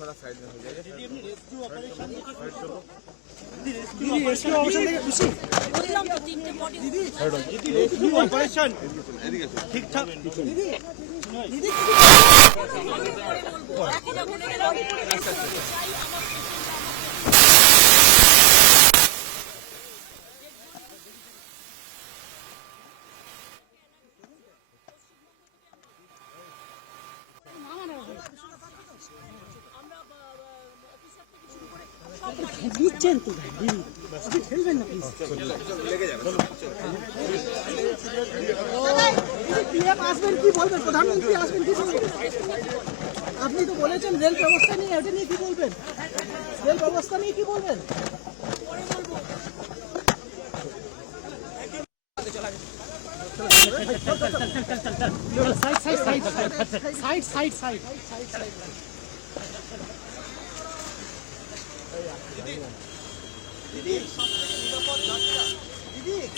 थोड़ा साइड में हो जाएगा। रेस्क्यू ऑपरेशन ठीक ठाक দিচ্ছেন তো ভাই আপনি খেলবেন না প্লিজ পিএম আসবেন কি বলবেন প্রধানমন্ত্রী আসবেন কি বলবেন আপনি তো বলেছেন রেল ব্যবস্থা নিয়ে এটা নিয়ে কি বলবেন রেল ব্যবস্থা নিয়ে কি বলবেন সাইড দিদি